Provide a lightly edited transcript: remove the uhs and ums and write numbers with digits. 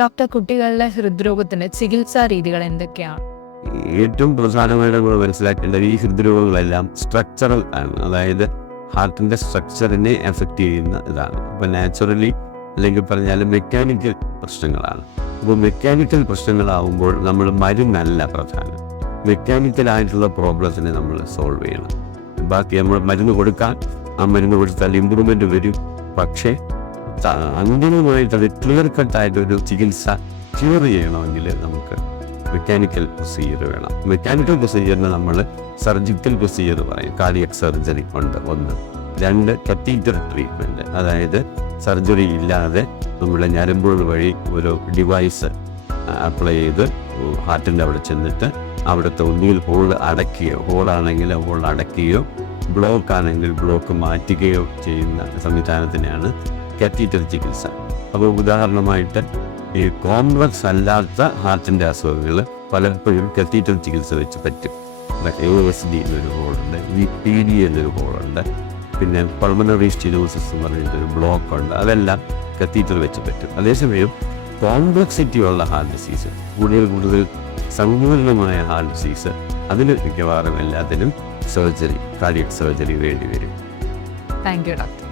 Doctor, കുട്ടികളിലെ ഹൃദ്രോഗത്തിന് ചികിത്സാ രീതികൾ എന്തൊക്കെയാണ്? ഏറ്റവും പ്രധാനമായിട്ട് നമ്മൾ മനസ്സിലാക്കേണ്ടത് ഈ ഹൃദ്രോഗങ്ങളെല്ലാം സ്ട്രക്ചറൽ ആണ്. അതായത് ഹാർട്ടിൻ്റെ സ്ട്രക്ചറിനെ എഫക്റ്റ് ചെയ്യുന്ന ഇതാണ്. അപ്പോൾ നാച്ചുറലി അല്ലെങ്കിൽ പറഞ്ഞാൽ മെക്കാനിക്കൽ പ്രശ്നങ്ങളാണ്. അപ്പോൾ മെക്കാനിക്കൽ പ്രശ്നങ്ങളാവുമ്പോൾ നമ്മൾ മരുന്നല്ല പ്രധാനം. മെക്കാനിക്കലായിട്ടുള്ള പ്രോബ്ലത്തിനെ നമ്മൾ സോൾവ് ചെയ്യണം. ബാക്കി നമ്മൾ മരുന്ന് കൊടുക്കാൻ, ആ മരുന്ന് കൊടുത്താൽ ഇമ്പ്രൂവ്മെൻറ്റ് വരും. പക്ഷേ അന്തിമമായിട്ട് ക്ലിയർ കട്ടായിട്ടൊരു ചികിത്സ ക്യൂർ ചെയ്യണമെങ്കിൽ നമുക്ക് മെക്കാനിക്കൽ പ്രൊസീജിയർ വേണം. മെക്കാനിക്കൽ പ്രൊസീജിയറിന് നമ്മൾ സർജിക്കൽ പ്രൊസീജിയർ പറയും. കാർഡിയക് സർജറി ഉണ്ട് ഒന്ന്. 2 കത്തീറ്റർ ട്രീറ്റ്മെൻറ്റ്, അതായത് സർജറി ഇല്ലാതെ നമ്മുടെ ഞരമ്പുകൾ വഴി ഒരു ഡിവൈസ് അപ്ലൈ ചെയ്ത് ഹാർട്ടിൻ്റെ അവിടെ ചെന്നിട്ട് അവിടുത്തെ ഒന്നുകിൽ ഹോളാണെങ്കിൽ ഹോൾ അടയ്ക്കുകയോ ബ്ലോക്ക് ആണെങ്കിൽ ബ്ലോക്ക് മാറ്റുകയോ ചെയ്യുന്ന സംവിധാനത്തിനെയാണ് കത്തീറ്റർ ചികിത്സ. അപ്പോൾ ഉദാഹരണമായിട്ട് ഈ കോംപ്ലക്സ് അല്ലാത്ത ഹാർട്ടിൻ്റെ അസുഖങ്ങൾ പലപ്പോഴും കത്തീറ്റർ ചികിത്സ വെച്ച് പറ്റും. ASD എന്നൊരു ഹോളുണ്ട്, VPD എന്നൊരു ഹോളുണ്ട്, പിന്നെ പൾമണറി സ്റ്റീനോസിസ് എന്ന് പറഞ്ഞിട്ടൊരു ബ്ലോക്ക് ഉണ്ട്. അതെല്ലാം കത്തീറ്റർ വെച്ച് പറ്റും. അതേസമയം കോംപ്ലക്സിറ്റി ഉള്ള ഹാർട്ട് ഡിസീസ്, കൂടുതൽ സങ്കീർണമായ ഹാർട്ട് ഡിസീസ്, അതിന് മിക്കവാറും എല്ലാത്തിനും കാർഡിയക് സർജറി വേണ്ടി വരും. Thank you doctor.